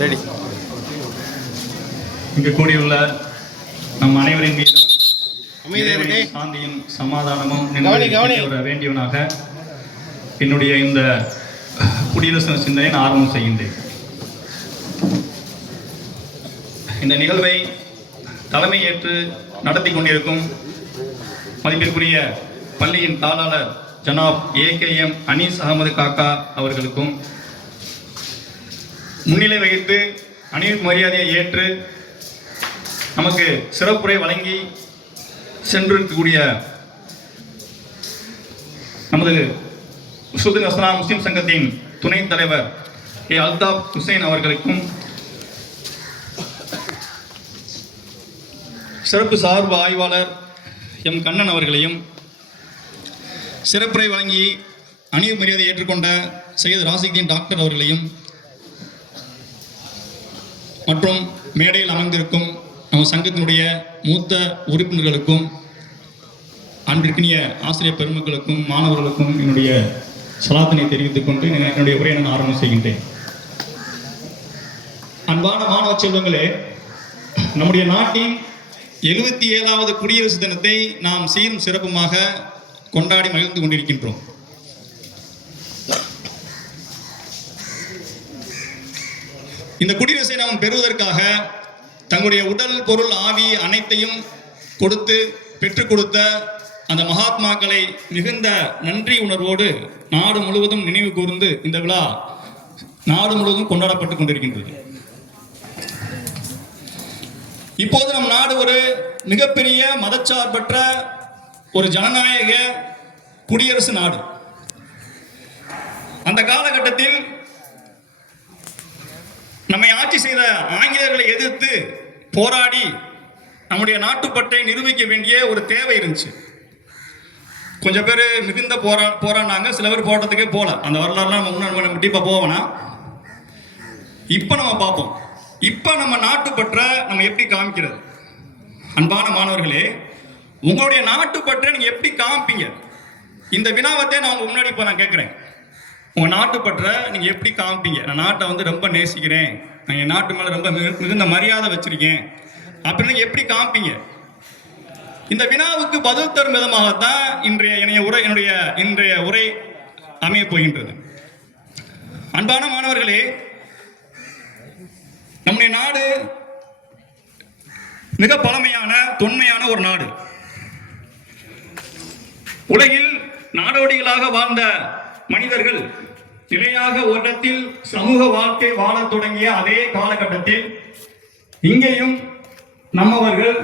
Ready இங்கு கூடியுள்ள நம் அனைவரின் மீதும். சாந்தியும் சமாதானமும் வேண்டியவனாக என்னுடைய இந்த குடியரசு சிந்தனை நான் ஆரம்பம் செய்கின்றேன். இந்த நிகழ்வை தலைமை ஏற்று நடத்தி கொண்டிருக்கும் மதிப்பிற்குரிய பள்ளியின் தாளாளர் ஜனாப் ஏகேஎம் அனீஸ் அகமது காக்கா அவர்களுக்கும் முன்னிலை வகித்து அணிவிப்பு மரியாதையை ஏற்று நமக்கு சிறப்புரை வழங்கி சென்றிருக்கக்கூடிய நமது சுதன் அஸ்லா முஸ்லீம் சங்கத்தின் துணைத் தலைவர் ஏ அல்தாப் ஹுசைன் அவர்களுக்கும் சிறப்பு சார்பு ஆய்வாளர் எம் கண்ணன் அவர்களையும் சிறப்புரை வழங்கி அணிவு மரியாதை ஏற்றுக்கொண்ட சையது ராசிக்தீன் டாக்டர் அவர்களையும் மற்றும் மேடையில் அமர்ந்திருக்கும் நம்ம சங்கத்தினுடைய மூத்த உறுப்பினர்களுக்கும் அன்பிற்கினிய ஆசிரியர் பெருமக்களுக்கும் மாணவர்களுக்கும் என்னுடைய சலாத்தினை தெரிவித்துக் கொண்டு என்னுடைய உரையை நான் ஆரம்பம் செய்கின்றேன். அன்பான மாணவ செல்வங்களே நம்முடைய நாட்டின் எழுபத்தி ஏழாவது குடியரசு தினத்தை நாம் சீரும் சிறப்புமாக கொண்டாடி மகிழ்ந்து கொண்டிருக்கின்றோம். இந்த குடியரசை நாம் பெறுவதற்காக தங்களுடைய உடல் பொருள் ஆவி அனைத்தையும் கொடுத்து பெற்றுக் கொடுத்த அந்த மகாத்மாக்களை மிகுந்த நன்றி உணர்வோடு நாடு முழுவதும் நினைவு கூர்ந்து இந்த விழா நாடு முழுவதும் கொண்டாடப்பட்டுக் கொண்டிருக்கின்றது. இப்போது நம் நாடு ஒரு மிகப்பெரிய மதச்சார்பற்ற ஒரு ஜனநாயக குடியரசு நாடு. அந்த காலகட்டத்தில் நம்மை ஆட்சி செய்த ஆங்கிலேயர்களை எதிர்த்து போராடி நம்முடைய நாட்டுப்பட்டை நிரூபிக்க வேண்டிய ஒரு தேவை இருந்துச்சு. கொஞ்சம் பேர் மிகுந்த போரா போராடினாங்க. சில பேர் போராட்டத்துக்கே போகல அந்த வரலாறுலாம் நம்ம முன்னாடி நம்ம டீப்பாக போவோம்னா இப்போ நம்ம பார்ப்போம். இப்போ நம்ம நாட்டுப்பற்றை நம்ம எப்படி காமிக்கிறது? அன்பான மாணவர்களே உங்களுடைய நாட்டுப்பற்றை நீங்கள் எப்படி காமிப்பீங்க? இந்த வினாவத்தை நான் உங்க முன்னாடி இப்போ நான் கேட்குறேன். உங்க நாட்டுப்பற்ற நீங்க எப்படி காமிப்பீங்க? நான் நாட்டை வந்து ரொம்ப நேசிக்கிறேன். நான் என் நாட்டு மேல ரொம்ப மிகு- மிகுந்த மரியாதை வச்சிருக்கேன். அப்படின்னு நீங்க எப்படி காமிப்பீங்க? இந்த வினாவுக்கு பதில் தரும் விதமாகத்தான் இன்றைய இணைய உரை என்னுடைய இன்றைய உரை அமைய போகின்றது. அன்பான மாணவர்களே நம்முடைய நாடு மிக பழமையான தொன்மையான ஒரு நாடு. உலகில் நாடோடிகளாக வாழ்ந்த மனிதர்கள் நிலையாக ஒரு சமூக வாழ்க்கை வாழத் தொடங்கிய அதே காலகட்டத்தில் இங்கேயும் நம்மவர்கள்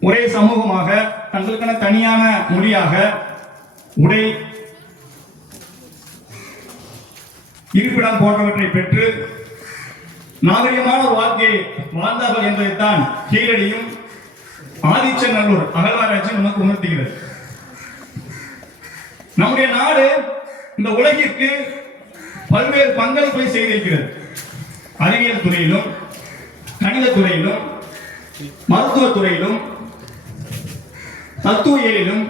ஒரே சமூகமாக தங்களுக்கான தனியான மொழியாக உடை இருப்பிடம் போன்றவற்றை பெற்று நாகரிகமான வாழ்க்கையை வாழ்ந்தார்கள் என்பதைத்தான் கீழடியும் ஆதிச்சநல்லூர் அகழ்வாராய்ச்சி நமக்கு உணர்த்துகிறது. நம்முடைய நாடு இந்த உலகிற்கு பல்வேறு பங்களிப்பை செய்திருக்கிறது அறிவியல் துறையிலும் கணித துறையிலும் மருத்துவ துறையிலும் தத்துவியலிலும்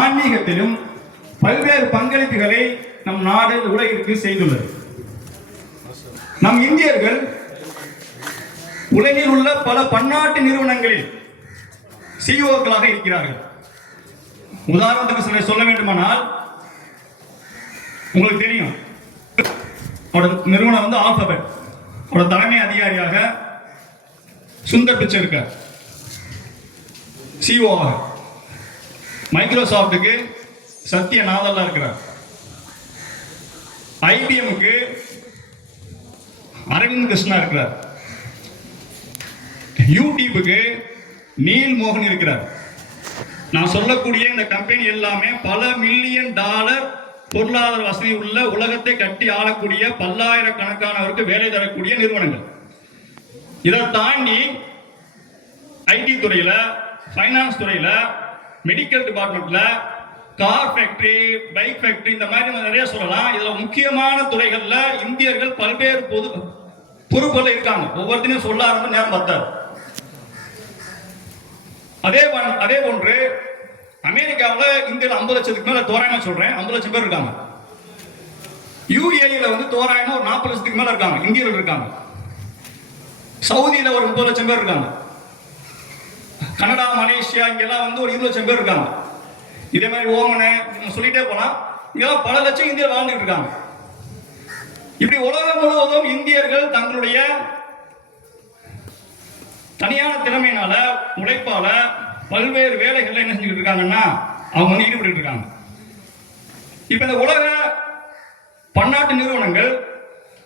ஆன்மீகத்திலும் பல்வேறு பங்களிப்புகளை நம் நாடு உலகிற்கு செய்துள்ளது. நம் இந்தியர்கள் உலகில் உள்ள பல பன்னாட்டு நிறுவனங்களில் சிஇஓக்களாக இருக்கிறார்கள். உதாரணத்துக்கு சொல்ல வேண்டுமானால் உங்களுக்கு தெரியும். அவரோட நிறுவனம் வந்து ஆல்பபெட் அவரோட தலைமை அதிகாரியாக சுந்தர் பிச்சை இருக்கார் சிஓ மைக்ரோசாஃப்ட்டுக்கு சத்ய நாதல்லா இருக்கிறார். ஐபிஎம்க்கு அரவிந்த் கிருஷ்ணா இருக்கிறார். யூடியூபுக்கு நீல் மோகன் இருக்கிறார். நான் சொல்லக்கூடிய இந்த கம்பெனி எல்லாமே பல மில்லியன் டாலர் பொருளாதார வசதி உள்ள உலகத்தை கட்டி ஆளக்கூடிய பல்லாயிரக்கணக்கானவருக்கு வேலை தரக்கூடிய நிறுவனங்கள். இதை தாண்டி ஐடி துறையில ஃபைனான்ஸ் துறையில மெடிக்கல் டிபார்ட்மெண்ட்ல கார் ஃபேக்டரி பைக் ஃபேக்டரி இந்த மாதிரி நம்ம நிறைய சொல்லலாம். இதுல முக்கியமான துறைகள்ல இந்தியர்கள் பல்வேறு பொது பொறுப்புகள் இருக்காங்க. ஒவ்வொருத்தரையும் சொல்ல ஆரம்பிச்சு நேரம் பத்தாது. அதே போ- அதே போன்று அமெரிக்காவில் இந்தியாவில் ஐம்பது லட்சத்துக்கு மேலே தோராயமாக சொல்கிறேன் ஐம்பது லட்சம் பேர் இருக்காங்க. யூஏஇல வந்து தோராயமாக ஒரு நாற்பது லட்சத்துக்கு மேலே இருக்காங்க. இந்தியர்கள் இருக்காங்க. சவுதியில ஒரு முப்பது லட்சம் பேர் இருக்காங்க. கனடா மலேசியா இங்கெல்லாம் வந்து ஒரு இருபது லட்சம் பேர் இருக்காங்க. இதே மாதிரி ஓமனு சொல்லிட்டே போனால் இங்கெல்லாம் பல லட்சம் இந்தியர் வாழ்ந்துட்டு இருக்காங்க. இப்படி உலகம் முழுவதும் இந்தியர்கள் தங்களுடைய தனியான திறமையினால உழைப்பால பல்வேறு வேலைகள்ல என்ன செஞ்சுட்டு இருக்காங்கன்னா அவங்க வந்து ஈடுபட்டு இருக்காங்க. இப்ப இந்த உலக பன்னாட்டு நிறுவனங்கள்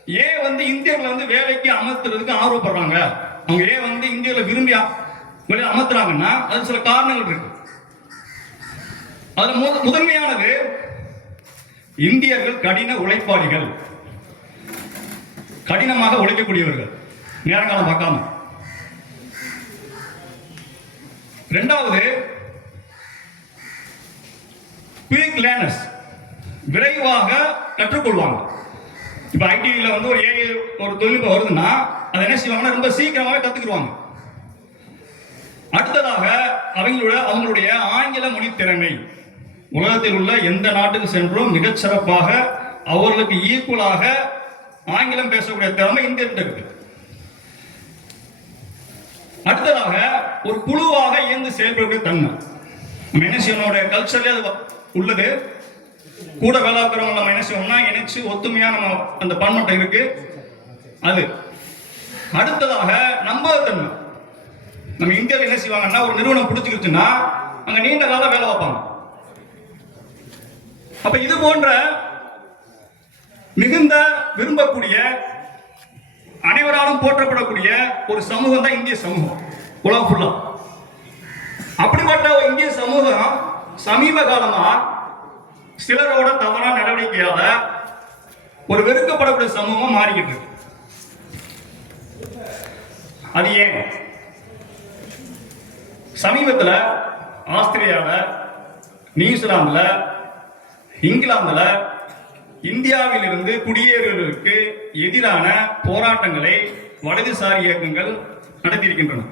ஏன் வந்து இந்தியர்களை வந்து வேலைக்கு அமர்த்துறதுக்கு ஆர்வப்படுறாங்க. அவங்க ஏன் வந்து இந்தியர்களை விரும்பி வெளியே அமர்த்துறாங்கன்னா அது சில காரணங்கள் இருக்கு. அது முதன்மையானது இந்தியர்கள் கடின உழைப்பாளிகள். கடினமாக உழைக்கக்கூடியவர்கள். நேரங்காலம் பார்க்காம. ரெண்டாவது குயிக் லேர்னர்ஸ் விரைவாக கற்றுக்கொள்வாங்க. இப்போ ஐடியில் வந்து ஒரு ஏஐ ஒரு தொழில்நுட்பம் வருதுன்னா அதை என்ன செய்வாங்கன்னா ரொம்ப சீக்கிரமாகவே கற்றுக்குருவாங்க அடுத்ததாக அவங்களோட அவங்களுடைய ஆங்கில மொழி திறமை உலகத்தில் உள்ள எந்த நாட்டுக்கு சென்றும் மிகச்சிறப்பாக அவர்களுக்கு ஈக்குவலாக ஆங்கிலம் பேசக்கூடிய திறமை இந்தியர்கிட்ட இருக்கு. அடுத்ததாக ஒரு குழுவாக இயந்து செயல்படக்கூடிய தன்மை. நம்ம என்ன கல்ச்சர்லேயே அது உள்ளது. கூட வேலை இருக்கிறவங்க நம்ம என்ன செய்வோம்னா இணைச்சு ஒத்துமையாக நம்ம அந்த பன்மட்டம் இருக்கு. அது. அடுத்ததாக நம்பகத்தன்மை நம்ம இந்தியாவில் என்ன செய்வாங்கன்னா ஒரு நிறுவனம் பிடிச்சிருச்சுன்னா அங்கே நீண்ட காலம் வேலை வைப்பாங்க அப்ப இது போன்ற மிகுந்த விரும்பக்கூடிய அனைவராலும் போற்றப்படக்கூடிய ஒரு சமூகம் தான் இந்திய சமூகம். உலகம் ஃபுல்லா அப்படிப்பட்ட இந்திய சமூகம் சமீப காலமா சிலரோட தவறான நடவடிக்கையால ஒரு வெறுக்கப்படக்கூடிய சமூகம் மாறிக்கிட்டு இருக்கு. அது ஏன்? சமீபத்தில் ஆஸ்திரேலியாவில் நியூசிலாந்துல இங்கிலாந்துல இந்தியாவிலிருந்து குடியேறுவதற்கு எதிரான போராட்டங்களை வலதுசாரி இயக்கங்கள் நடத்தியிருக்கின்றன.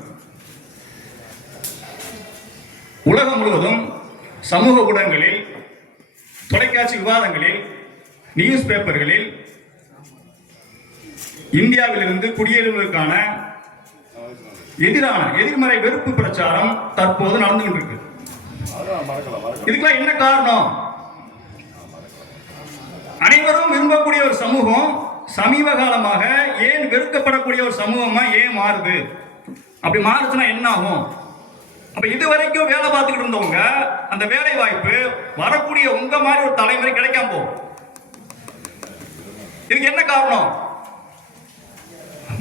உலகம் முழுவதும் சமூக ஊடகங்களில் தொலைக்காட்சி விவாதங்களில் நியூஸ் பேப்பர்களில் இந்தியாவிலிருந்து குடியேறுவதற்கான எதிரான எதிர்மறை வெறுப்பு பிரச்சாரம் தற்போது நடந்து கொண்டிருக்கு. இதுக்கெல்லாம் என்ன காரணம்? அனைவரும் விரும்பக்கூடிய ஒரு சமூகம் சமீப காலமாக ஏன் வெறுக்கப்படக்கூடிய ஒரு சமூகமா ஏன் மாறுது? அப்படி மாறுச்சுன்னா என்ன ஆகும்? அப்ப இது வரைக்கும் வேலை பார்த்துக்கிட்டு இருந்தவங்க அந்த வேலை வாய்ப்பு வரக்கூடிய உங்க மாதிரி ஒரு தலைமுறை கிடைக்காம போகும். இதுக்கு என்ன காரணம்?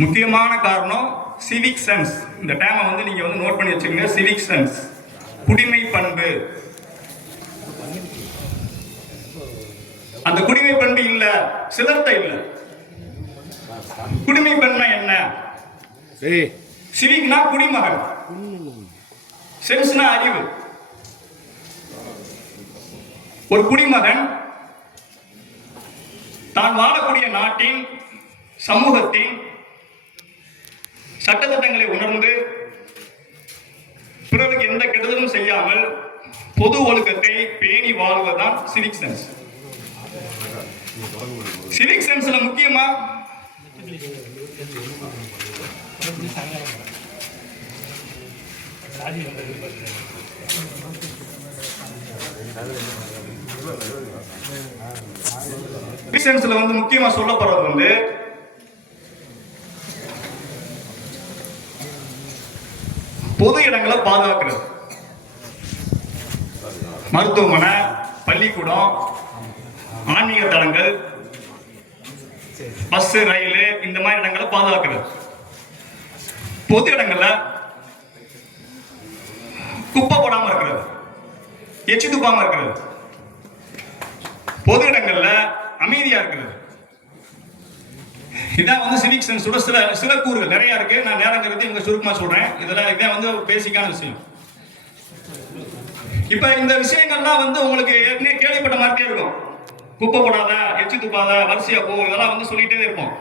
முக்கியமான காரணம் சிவிக் சென்ஸ் இந்த டேமை வந்து நீங்க வந்து நோட் பண்ணி வச்சுக்கோங்க சிவிக் சென்ஸ் குடிமை பண்பு. அந்த குடிமை பண்பு இல்ல சிலர்த்த இல்ல. குடிமை பண்புனா என்ன? சிவிக்னா குடிமகன். சென்ஸ்னா அறிவு. ஒரு குடிமகன் தான் வாழக்கூடிய நாட்டின் சமூகத்தின் சட்டத்திட்டங்களை உணர்ந்து பிறருக்கு எந்த கெடுதலும் செய்யாமல் பொது ஒழுக்கத்தை பேணி வாழ்வதுதான் சிவிக் சென்ஸ் சிவிக் சென்ஸ்ல முக்கியமா கிறிஸ்டியன்ஸ்ல வந்து முக்கியமா சொல்லப்படுறது வந்து பொது இடங்களை பாதுகாக்கிறது. மருத்துவமனை பள்ளிக்கூடம் ஆன்மீக தலங்கள் பஸ் ரயில் இந்த மாதிரி இடங்களை பாதுகாக்கிறது. பொது இடங்கள்ல குப்பை போடாம இருக்கிறது. எச்சி துப்பாம இருக்கிறது. பொது இடங்கள்ல அமைதியா இருக்கிறது இதான் வந்து சிவிக் சென்ஸோட சில சில கூறுகள். நிறைய இருக்கு. நான் நேரங்கிறது இங்க சுருக்கமா சொல்றேன். இதெல்லாம் இதான் வந்து ஒரு பேசிக்கான விஷயம். இப்ப இந்த விஷயங்கள்லாம் வந்து உங்களுக்கு ஏற்கனவே கேள்விப்பட்ட மாதிரியே இருக்கும். குப்பை போடாத எச்சி துப்பாத வரிசையா போ இதெல்லாம் வந்து சொல்லிட்டே இருப்போம்.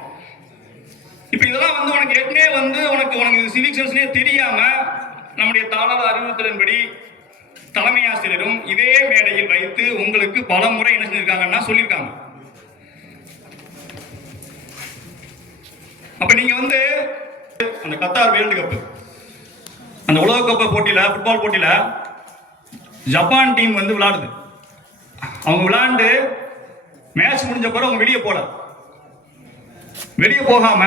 இப்ப இதெல்லாம் வந்து உனக்கு ஏற்கனவே வந்து உனக்கு உனக்கு சிவிக் சென்ஸ்லயே தெரியாம நம்முடைய தாளத அறிவுறுத்தலின்படி தலைமை ஆசிரியரும் இதே மேடையில் வைத்து உங்களுக்கு பல முறை என்ன செஞ்சிருக்காங்கன்னா சொல்லியிருக்காங்க. அப்ப நீங்க வந்து அந்த கத்தார் வேர்ல்டு கப் அந்த உலக உலகக்கோப்பை போட்டியில ஃபுட்பால் போட்டியில ஜப்பான் டீம் வந்து விளையாடுது அவங்க விளையாண்டு மேட்ச் முடிஞ்ச பிறகு அவங்க வெளியே போல. வெளியே போகாம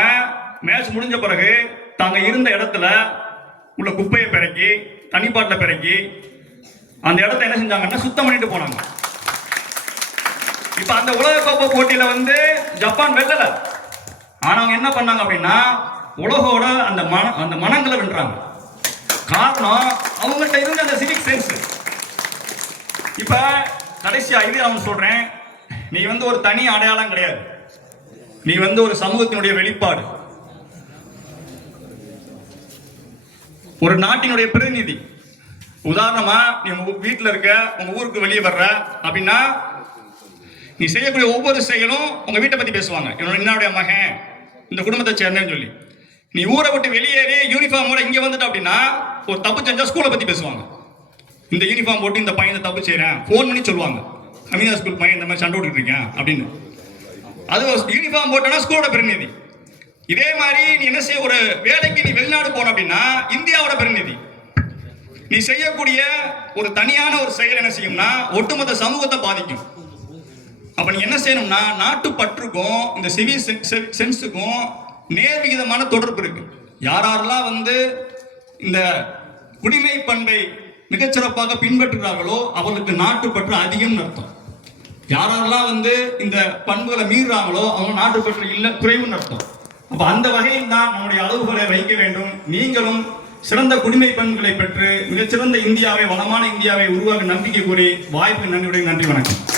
மேட்ச் முடிஞ்ச பிறகு தாங்க இருந்த இடத்துல உள்ள குப்பையை பிறக்கி தண்ணிப்பாட்டில் பிறக்கி அந்த இடத்த என்ன செஞ்சாங்கன்னா சுத்தம் பண்ணிட்டு போனாங்க. இப்ப அந்த உலகக்கோப்பை போட்டியில வந்து ஜப்பான் வெல்லல. ஆனா அவங்க என்ன பண்ணாங்க அப்படின்னா உலகோட அந்த மன அந்த மனங்களை வென்றாங்க. காரணம் அவங்ககிட்ட இருந்த அந்த சிவிக் சென்ஸ் இப்ப கடைசியா இது அவன் சொல்றேன் நீ வந்து ஒரு தனி அடையாளம் கிடையாது. நீ வந்து ஒரு சமூகத்தினுடைய வெளிப்பாடு. ஒரு நாட்டினுடைய பிரதிநிதி. உதாரணமா நீ உங்க வீட்டில் இருக்க உங்க ஊருக்கு வெளியே வர்ற அப்படின்னா நீ செய்யக்கூடிய ஒவ்வொரு செயலும் உங்க வீட்டை பத்தி பேசுவாங்க. என்னோட என்னுடைய மகன் இந்த குடும்பத்தை சேர்ந்தேன்னு சொல்லி. நீ ஊரை விட்டு வெளியேறி யூனிஃபார்மோட இங்க வந்துட்ட அப்படின்னா ஒரு தப்பு செஞ்சா ஸ்கூலை பத்தி பேசுவாங்க. இந்த யூனிஃபார்ம் போட்டு இந்த பையன் தப்பு செய்யறேன் ஃபோன் பண்ணி சொல்லுவாங்க. அமிதா ஸ்கூல் பையன் இந்த மாதிரி சண்டை விட்டுட்டு இருக்கேன் அப்படின்னு. அது யூனிஃபார்ம் போட்டோன்னா ஸ்கூலோட பிரதிநிதி. இதே மாதிரி நீ என்ன செய்ய ஒரு வேலைக்கு நீ வெளிநாடு போன அப்படின்னா இந்தியாவோட பிரதிநிதி. நீ செய்யக்கூடிய ஒரு தனியான ஒரு செயல் என்ன செய்யும்னா ஒட்டுமொத்த சமூகத்தை பாதிக்கும். அப்ப நீ என்ன செய்யணும்னா நாட்டு பற்றுக்கும் இந்த சிவி சென்ஸுக்கும் நேர்விகிதமான தொடர்பு இருக்கு. யாரெல்லாம் வந்து இந்த குடிமை பண்பை மிகச்சிறப்பாக பின்பற்றுகிறார்களோ அவர்களுக்கு நாட்டு பற்று அதிகம்னு அர்த்தம். யாரெல்லாம் வந்து இந்த பண்புகளை மீறுறாங்களோ அவங்க நாட்டு பற்று இல்லை குறைவுன்னு அர்த்தம். அப்ப அந்த வகையில் தான் நம்முடைய அளவுகளை வைக்க வேண்டும். நீங்களும் சிறந்த குடிமை பண்புகளை பெற்று மிகச்சிறந்த இந்தியாவை வளமான இந்தியாவை உருவாக்க நம்பிக்கை கூறி வாய்ப்பு நன்றியுடன் நன்றி வணக்கம்.